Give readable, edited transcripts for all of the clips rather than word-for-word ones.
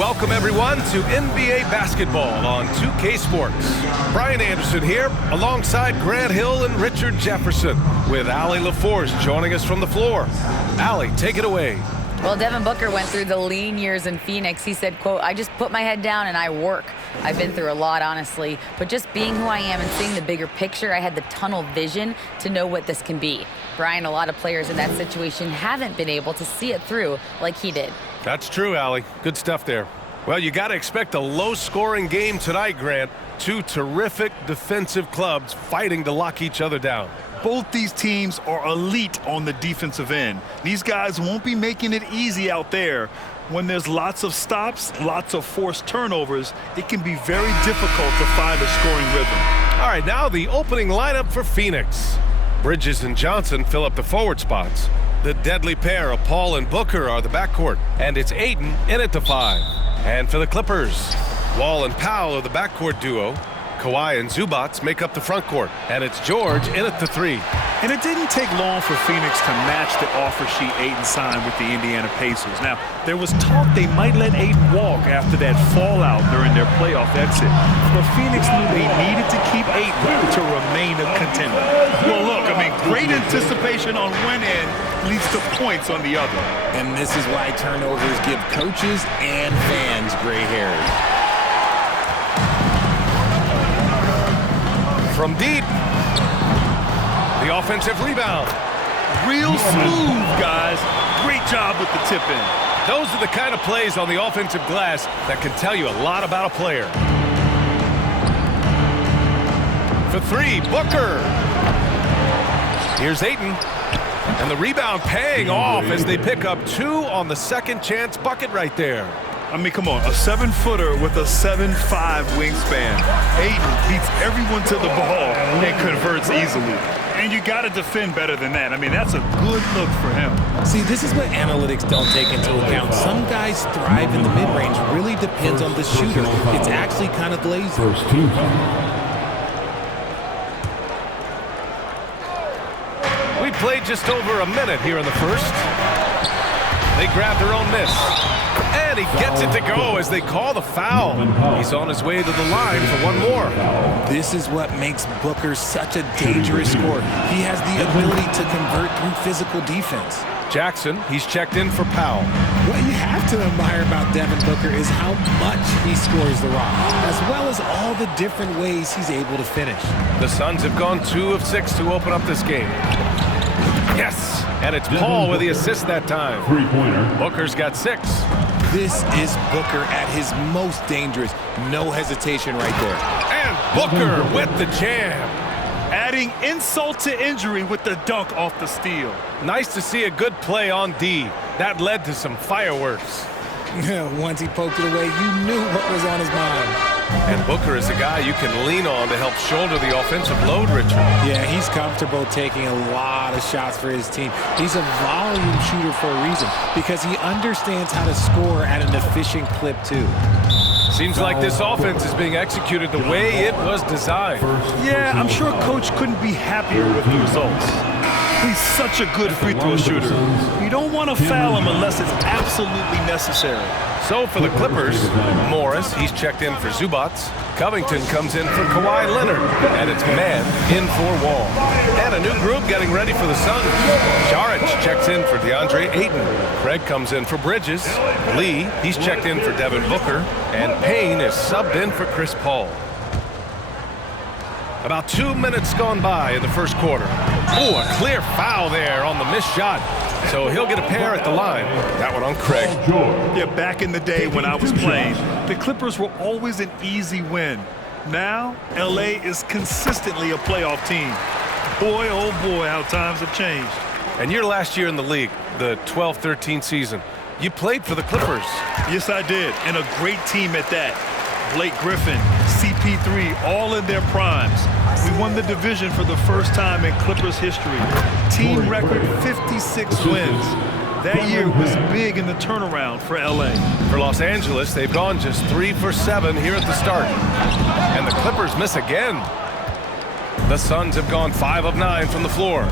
Welcome, everyone, to NBA basketball on 2K Sports. Brian Anderson here, alongside Grant Hill and Richard Jefferson, with Allie LaForce joining us from the floor. Allie, take it away. Well, Devin Booker went through the lean years in Phoenix. He said, quote, "I just put my head down and I work." I've been through a lot, honestly, but just being who I am and seeing the bigger picture, I had the tunnel vision to know what this can be. Brian, a lot of players in that situation haven't been able to see it through like he did. That's true, Allie. Good stuff there. Well, you got to expect a low-scoring game tonight, Grant. Two terrific defensive clubs fighting to lock each other down. Both these teams are elite on the defensive end. These guys won't be making it easy out there. When there's lots of stops, lots of forced turnovers, it can be very difficult to find a scoring rhythm. All right, now the opening lineup for Phoenix. Bridges and Johnson fill up the forward spots. The deadly pair of Paul and Booker are the backcourt, and it's Ayton in at the 5. And for the Clippers, Wall and Powell are the backcourt duo. Kawhi and Zubats make up the front court, and it's George in at the 3. And it didn't take long for Phoenix to match the offer sheet Ayton signed with the Indiana Pacers. Now, there was talk they might let Ayton walk after that fallout during their playoff exit. But Phoenix knew they needed to keep Ayton to remain a contender. Well, look, great anticipation on one end leads to points on the other. And this is why turnovers give coaches and fans gray hairs. From deep, the offensive rebound. Real smooth, guys. Great job with the tip-in. Those are the kind of plays on the offensive glass that can tell you a lot about a player. For 3, Booker. Here's Ayton. And the rebound paying off as they pick up 2 on the second chance bucket right there. Come on, a 7-footer with a 7'5" wingspan. Ayton beats everyone to the ball and converts easily. And you got to defend better than that. That's a good look for him. See, this is what analytics don't take into account. Some guys thrive in the mid-range. Really depends on the shooter. It's actually kind of lazy. We played just over a minute here in the first. They grab their own miss. And he gets it to go as they call the foul. He's on his way to the line for one more. This is what makes Booker such a dangerous scorer. He has the ability to convert through physical defense. Jackson, he's checked in for Powell. What you have to admire about Devin Booker is how much he scores the rock, as well as all the different ways he's able to finish. The Suns have gone 2 of 6 to open up this game. Yes, and it's Paul with the assist that time. Booker's got 6. This is Booker at his most dangerous. No hesitation right there. And Booker with the jam. Adding insult to injury with the dunk off the steal. Nice to see a good play on D. That led to some fireworks. Once he poked it away, you knew what was on his mind. And Booker is a guy you can lean on to help shoulder the offensive load, Richard. Yeah, he's comfortable taking a lot of shots for his team. He's a volume shooter for a reason because he understands how to score at an efficient clip, too. Seems like this offense is being executed the way it was designed. Yeah, I'm sure Coach couldn't be happier with the results. He's such a good free throw shooter. You don't want to foul him unless it's absolutely necessary. So for the Clippers, Morris, he's checked in for Zubats. Covington comes in for Kawhi Leonard. And it's Man in for Wall. And a new group getting ready for the Suns. Jaric checks in for DeAndre Ayton. Craig comes in for Bridges. Lee, he's checked in for Devin Booker. And Payne is subbed in for Chris Paul. About 2 minutes gone by in the first quarter. Oh, a clear foul there on the missed shot. So he'll get a pair at the line. That one on Craig. Yeah, back in the day when I was playing, the Clippers were always an easy win. Now, LA is consistently a playoff team. Boy, oh boy, how times have changed. And your last year in the league, the 12-13 season, you played for the Clippers. Yes, I did, and a great team at that. Blake Griffin, CP3, all in their primes. We won the division for the first time in Clippers history. Team record 56 wins. That year was big in the turnaround for LA. For Los Angeles, they've gone just 3 for 7 here at the start. And the Clippers miss again. The Suns have gone 5 of 9 from the floor.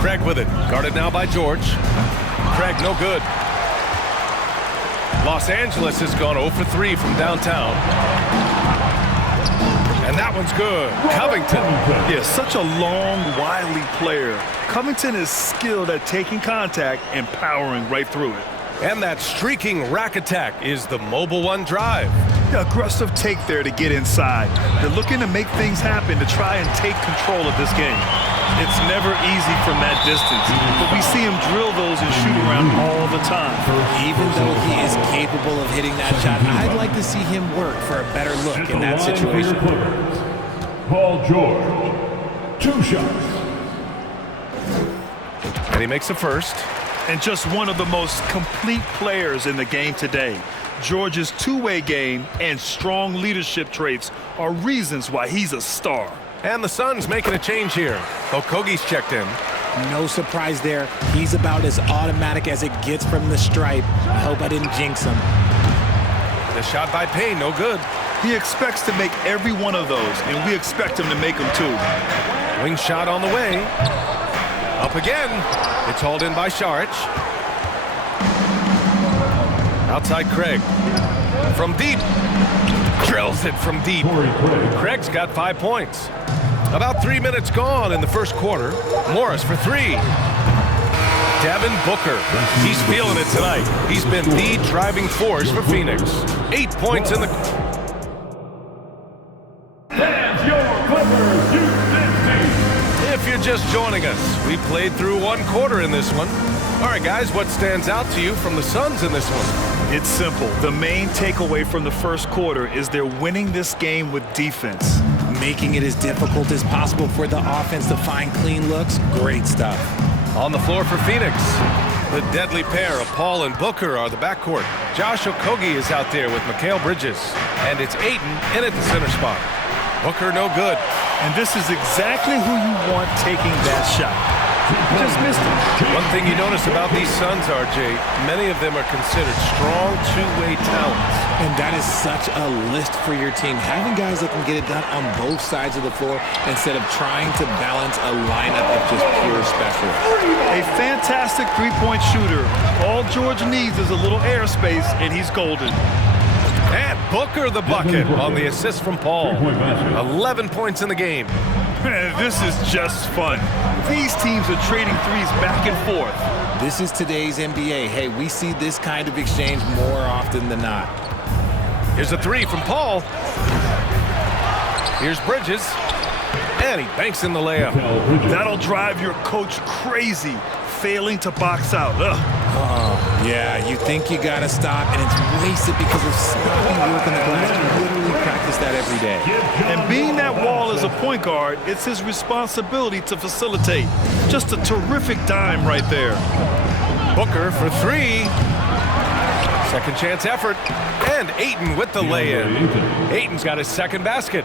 Craig with it, guarded now by George. Craig no good. Los Angeles has gone 0 for 3 from downtown. And that one's good. Covington. Yeah, such a long, wily player. Covington is skilled at taking contact and powering right through it. And that streaking rack attack is the Mobile One drive. Yeah, aggressive take there to get inside. They're looking to make things happen to try and take control of this game. It's never easy from that distance, but we see him drill those and shoot around all the time. Even though he is capable of hitting that shot, I'd like to see him work for a better look in that situation. Paul George, 2 shots. And he makes the first. And just one of the most complete players in the game today. George's two-way game and strong leadership traits are reasons why he's a star. And the Suns making a change here. Okogie's checked in. No surprise there. He's about as automatic as it gets from the stripe. I hope I didn't jinx him. The shot by Payne, no good. He expects to make every one of those, and we expect him to make them too. Wing shot on the way. Up again. It's hauled in by Saric. Outside Craig. From deep. Drills it from deep. Craig's got 5 points. About 3 minutes gone in the first quarter. Morris for 3. Devin Booker. He's feeling it tonight. He's been the driving force for Phoenix. 8 points in the... If you're just joining us, we played through 1 quarter in this one. All right, guys, what stands out to you from the Suns in this one? It's simple. The main takeaway from the first quarter is they're winning this game with defense. Making it as difficult as possible for the offense to find clean looks. Great stuff. On the floor for Phoenix, the deadly pair of Paul and Booker are the backcourt. Josh Okogie is out there with Mikal Bridges, and it's Ayton in at the center spot. Booker no good. And this is exactly who you want taking that shot. Just missed it. One thing you notice about these Suns, RJ, many of them are considered strong two-way talents. And that is such a list for your team. Having guys that can get it done on both sides of the floor instead of trying to balance a lineup of just pure specialists. A fantastic three-point shooter. All George needs is a little airspace, and he's golden. And Booker the bucket on the assist from Paul. 11 points in the game. Man, this is just fun. These teams are trading threes back and forth. This is today's NBA. Hey, we see this kind of exchange more often than not. Here's a 3 from Paul. Here's Bridges. And he banks in the layup. That'll drive your coach crazy, failing to box out. Oh, yeah, you think you got to stop, and it's wasted because of sloppy work on the glass. You literally practice that every day. And being that wall as a point guard, it's his responsibility to facilitate. Just a terrific dime right there. Booker for 3. Second chance effort. And Ayton with the lay-in. Ayton's got his second basket.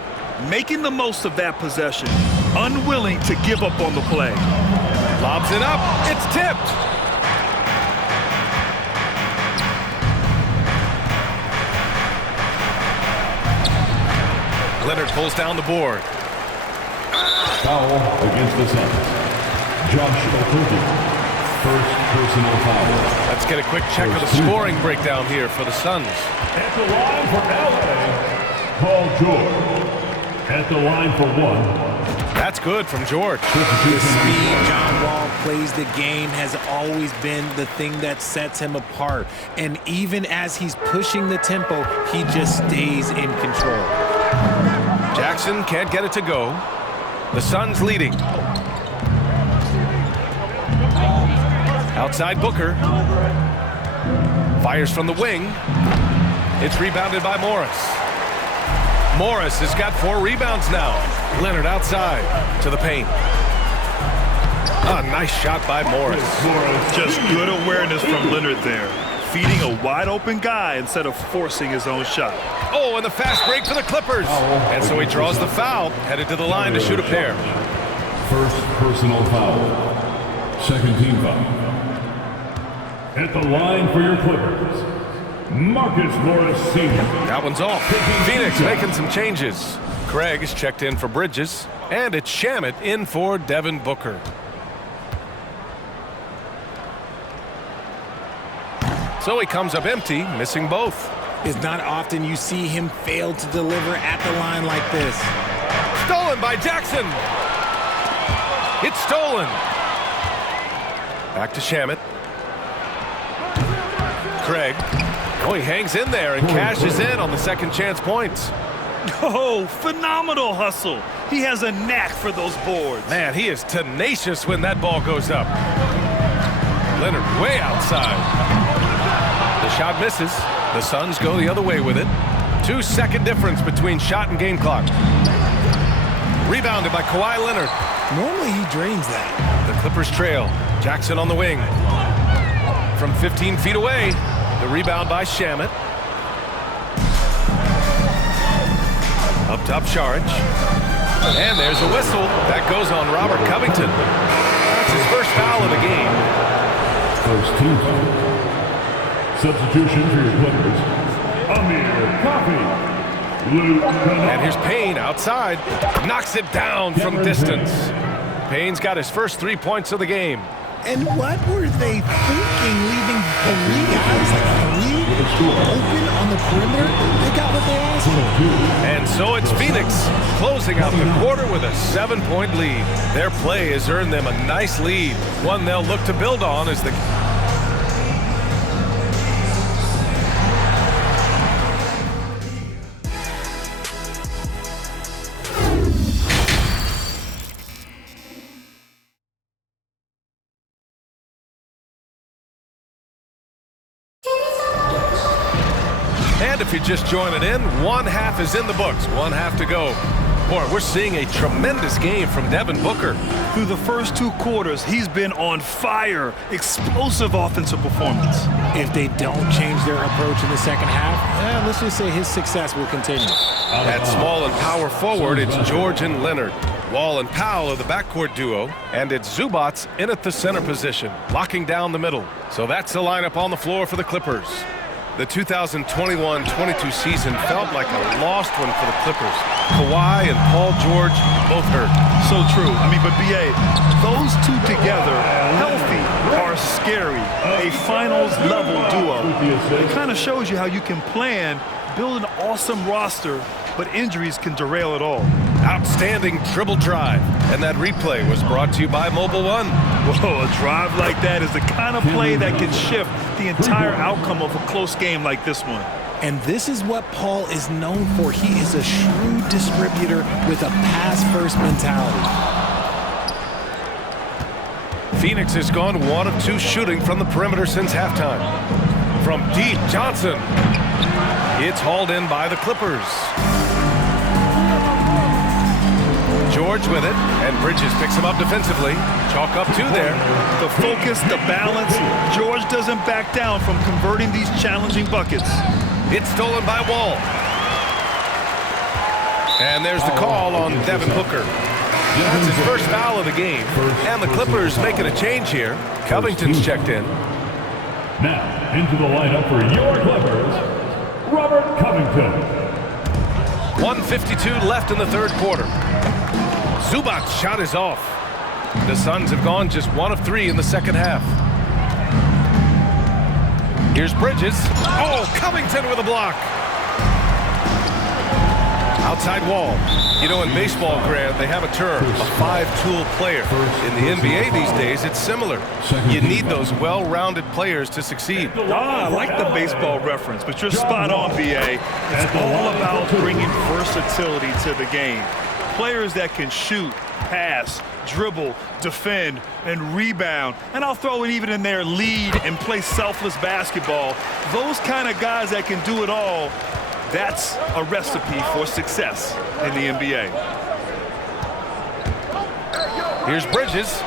Making the most of that possession. Unwilling to give up on the play. Lobs it up. It's tipped. Leonard pulls down the board. Foul against the Suns. Josh Okogie. First personal foul. Let's get a quick check of the scoring breakdown here for the Suns. At the line for LA, Paul George. At the line for 1. That's good from George. The speed John Wall plays the game has always been the thing that sets him apart. And even as he's pushing the tempo, he just stays in control. Jackson can't get it to go. The Suns leading. Outside Booker. Fires from the wing. It's rebounded by Morris. Morris has got 4 rebounds now. Leonard outside to the paint. A nice shot by Morris. Just good awareness from Leonard there. Feeding a wide open guy instead of forcing his own shot. Oh, and the fast break for the Clippers. And so he draws the foul, headed to the line to shoot a pair. First personal foul. Second team foul. At the line for your Clippers, Marcus Morris Sr. That one's off. Phoenix making some changes. Craig is checked in for Bridges, and it's Shamet in for Devin Booker. So he comes up empty, missing both. It's not often you see him fail to deliver at the line like this. Stolen by Jackson. It's stolen. Back to Shamet. Craig. Oh, he hangs in there and cashes in on the second chance points. Oh, phenomenal hustle. He has a knack for those boards. Man, he is tenacious when that ball goes up. Leonard way outside. The shot misses. The Suns go the other way with it. 2-second difference between shot and game clock. Rebounded by Kawhi Leonard. Normally he drains that. The Clippers trail. Jackson on the wing. From 15 feet away, the rebound by Shamet. Up top, Saric. And there's a whistle. That goes on Robert Covington. That's his first foul of the game. First team foul. Substitution for your Clippers. Amir Coffey. Luke Kennard. And here's Payne outside. Knocks it down from distance. Payne's got his first 3 points of the game. And what were they thinking, leaving 3 guys like 3 open on the perimeter? They got what they asked for. And so it's Phoenix closing out the quarter with a 7-point lead. Their play has earned them a nice lead, one they'll look to build on as the... And if you're just joining in, one half is in the books, one half to go. Boy, we're seeing a tremendous game from Devin Booker. Through the first 2 quarters, he's been on fire. Explosive offensive performance. If they don't change their approach in the second half, let's just say his success will continue. At small and power forward, it's George and Leonard. Wall and Powell are the backcourt duo, and it's Zubats in at the center position, locking down the middle. So that's the lineup on the floor for the Clippers. The 2021-22 season felt like a lost one for the Clippers. Kawhi and Paul George both hurt. So true. I mean, but B.A., those two together, healthy, are scary. A finals-level duo. It kind of shows you how you can plan, build an awesome roster, but injuries can derail it all. Outstanding dribble drive. And that replay was brought to you by Mobile One. Whoa, a drive like that is the kind of play that can shift the entire outcome of a close game like this one. And this is what Paul is known for. He is a shrewd distributor with a pass-first mentality. Phoenix has gone 1 of 2 shooting from the perimeter since halftime. From deep, Johnson. It's hauled in by the Clippers. George with it, and Bridges picks him up defensively. Chalk up 2 there. The focus, the balance. George doesn't back down from converting these challenging buckets. It's stolen by Wall. And there's the call on Devin Booker. That's his first foul of the game. And the Clippers making a change here. Covington's checked in. Now, into the lineup for your Clippers, Robert Covington. 1:52 left in the third quarter. Zubac's shot is off. The Suns have gone just 1 of 3 in the second half. Here's Bridges. Oh, Covington with a block. Outside Wall. You know, in baseball, Grant, they have a term, a 5-tool player. In the NBA these days, it's similar. You need those well-rounded players to succeed. I like the baseball reference, but you're spot on, B.A. It's all about bringing versatility to the game. Players that can shoot, pass, dribble, defend, and rebound. And I'll throw it even in there, lead and play selfless basketball. Those kind of guys that can do it all, that's a recipe for success in the NBA. Here's Bridges,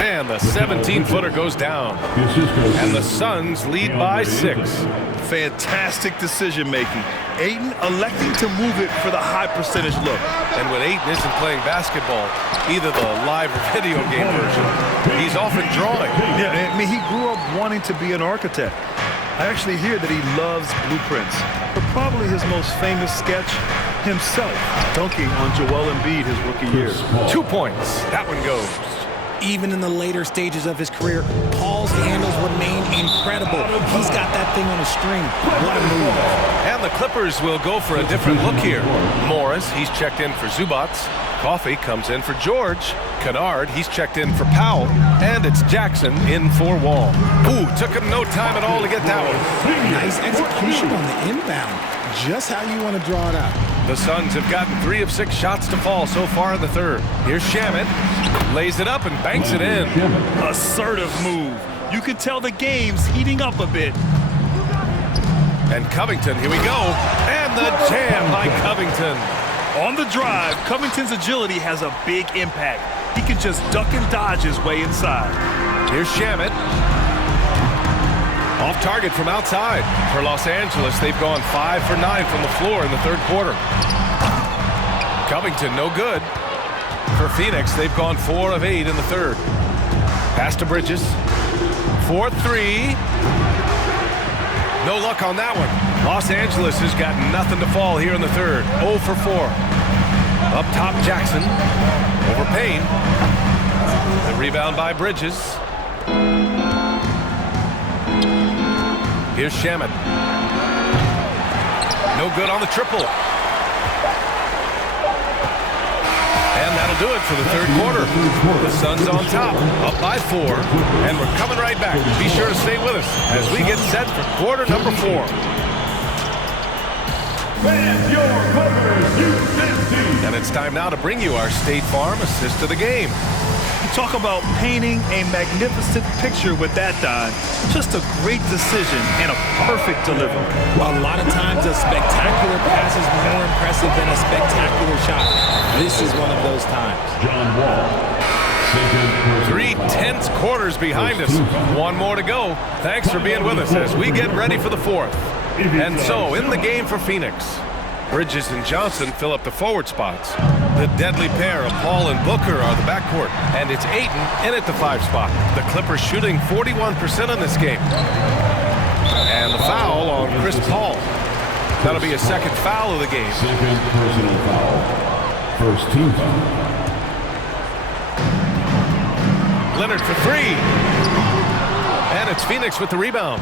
and the 17-footer goes down. And the Suns lead by 6. Fantastic decision-making. Ayton electing to move it for the high percentage look. And when Ayton isn't playing basketball, either the live or video game version, he's often drawing. Yeah, I mean, he grew up wanting to be an architect. I actually hear that he loves blueprints, but probably his most famous sketch, himself dunking on Joel Embiid his rookie year. 2 points. That one goes. even in the later stages of his career, Paul's handles remain incredible. He's got that thing on a string. What a move. And the Clippers will go for a different look here. Morris, he's checked in for Zubats. Coffey comes in for George. Kennard, he's checked in for Powell. And it's Jackson in for Wall. Ooh, took him no time at all to get that one. Nice execution on the inbound. Just how you want to draw it out. The Suns have gotten 3 of 6 shots to fall so far in the third. Here's Shamet. Lays it up and banks it in. Assertive move. You can tell the game's heating up a bit. And Covington, here we go. And the jam by Covington. On the drive, Covington's agility has a big impact. He can just duck and dodge his way inside. Here's Shamet. Off target from outside. For Los Angeles, they've gone 5 for 9 from the floor in the third quarter. Covington, no good. For Phoenix, they've gone 4 of 8 in the third. Pass to Bridges. 4-3. No luck on that one. Los Angeles has got nothing to fall here in the third. 0 for 4. Up top, Jackson. Over Payne. The rebound by Bridges. Here's Shamet. No good on the triple. And that'll do it for the third quarter. The Suns on top, up by 4. And we're coming right back. Be sure to stay with us as we get set for quarter number 4. And it's time now to bring you our State Farm assist of the game. You talk about painting a magnificent picture with that, Don. Just a great decision and a perfect delivery. A lot of times a spectacular pass is more impressive than a spectacular shot. This is one of those times. John Wall. 3 tense quarters behind us. 1 more to go. Thanks for being with us as we get ready for the fourth. And so, in the game for Phoenix, Bridges and Johnson fill up the forward spots. The deadly pair of Paul and Booker are the backcourt, and it's Ayton in at the 5 spot. The Clippers shooting 41% in this game. And the foul on Chris Paul. That'll be a second foul of the game. Second personal foul. First team foul. Leonard for 3. And it's Phoenix with the rebound.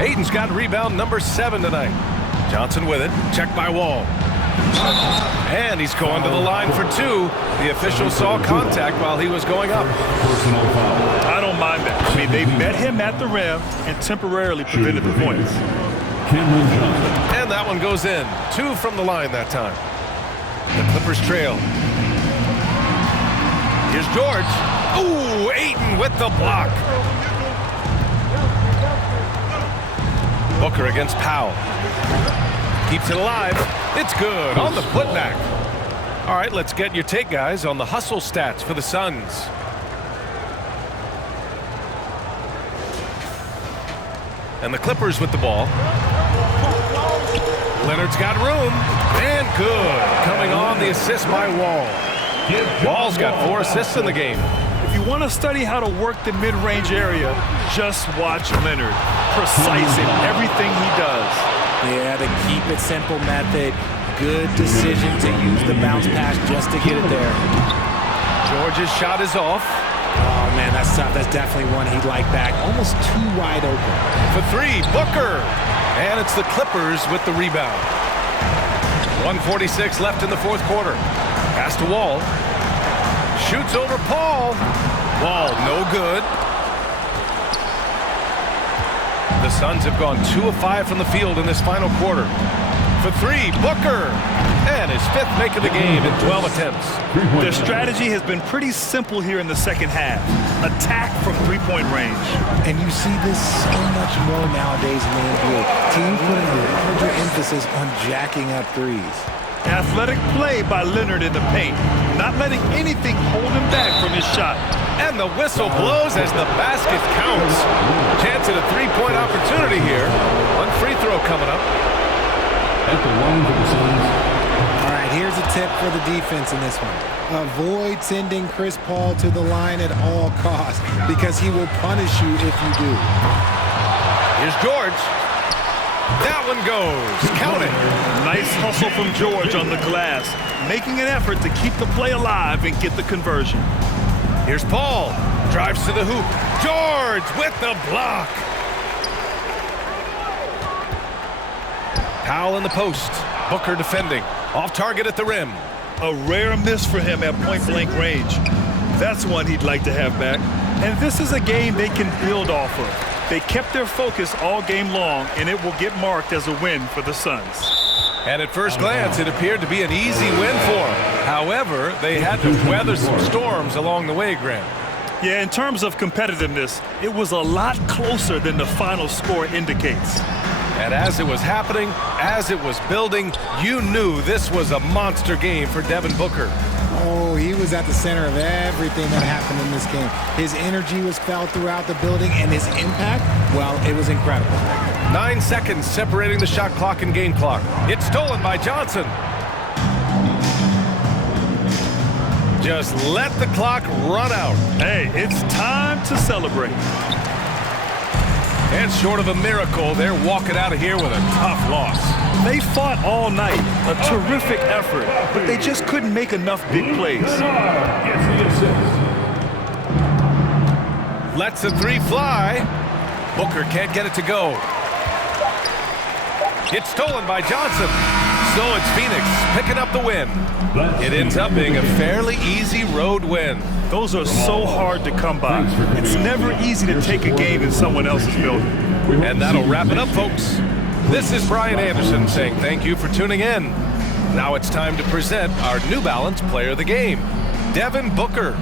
Ayton's got rebound number 7 tonight. Johnson with it. Checked by Wall. And he's going to the line for 2. The official saw contact while he was going up. Personal foul. I don't mind that. I mean, they met him at the rim and temporarily prevented the points. Cameron Johnson. And that one goes in. 2 from the line that time. The Clippers trail. Here's George. Ooh, Ayton with the block. Booker against Powell. Keeps it alive. It's good on the putback. All right, let's get your take, guys, on the hustle stats for the Suns. And the Clippers with the ball. Leonard's got room. And good. Coming on the assist by Wall. Wall's got 4 assists in the game. If you want to study how to work the mid-range area, just watch Leonard. Precise in everything he does. Yeah, the keep it simple method. Good decision to use the bounce pass just to get it there. George's shot is off. Oh, man, that's tough. That's definitely one he'd like back. Almost too wide open. For 3, Booker. And it's the Clippers with the rebound. 1:46 left in the fourth quarter. Pass to Wall. Shoots over Paul. Wall, no good. The Suns have gone 2 of 5 from the field in this final quarter. For 3, Booker. And his 5th make of the game in 12 attempts. Their strategy has been pretty simple here in the second half. Attack from 3-point range. And you see this so much more nowadays in the NBA. Teams putting a larger emphasis on jacking up threes. Athletic play by Leonard in the paint, not letting anything hold him back from his shot. And the whistle blows as the basket counts. Chance at a 3-point opportunity here. One free throw coming up. At the line for the Suns. All right, here's a tip for the defense in this one. Avoid sending Chris Paul to the line at all costs because he will punish you if you do. Here's George. That one goes. Count it. Nice hustle from George on the glass, making an effort to keep the play alive and get the conversion. Here's Paul. Drives to the hoop. George with the block. Powell in the post. Booker defending. Off target at the rim. A rare miss for him at point-blank range. That's one he'd like to have back. And this is a game they can build off of. They kept their focus all game long, and it will get marked as a win for the Suns. And at first glance, it appeared to be an easy win for them. However, they had to weather some storms along the way, Grant. Yeah, in terms of competitiveness, it was a lot closer than the final score indicates. And as it was happening, as it was building, you knew this was a monster game for Devin Booker. Oh, he was at the center of everything that happened in this game. His energy was felt throughout the building, and his impact, well, it was incredible. 9 seconds separating the shot clock and game clock. It's stolen by Johnson. Just let the clock run out. Hey, it's time to celebrate. And short of a miracle, they're walking out of here with a tough loss. They fought all night, a terrific effort, but they just couldn't make enough big plays. Lets the three fly. Booker can't get it to go. It's stolen by Johnson. So it's Phoenix picking up the win. It ends up being a fairly easy road win. Those are so hard to come by. It's never easy to take a game in someone else's building. And that'll wrap it up, folks. This is Brian Anderson saying thank you for tuning in. Now it's time to present our New Balance Player of the Game, Devin Booker.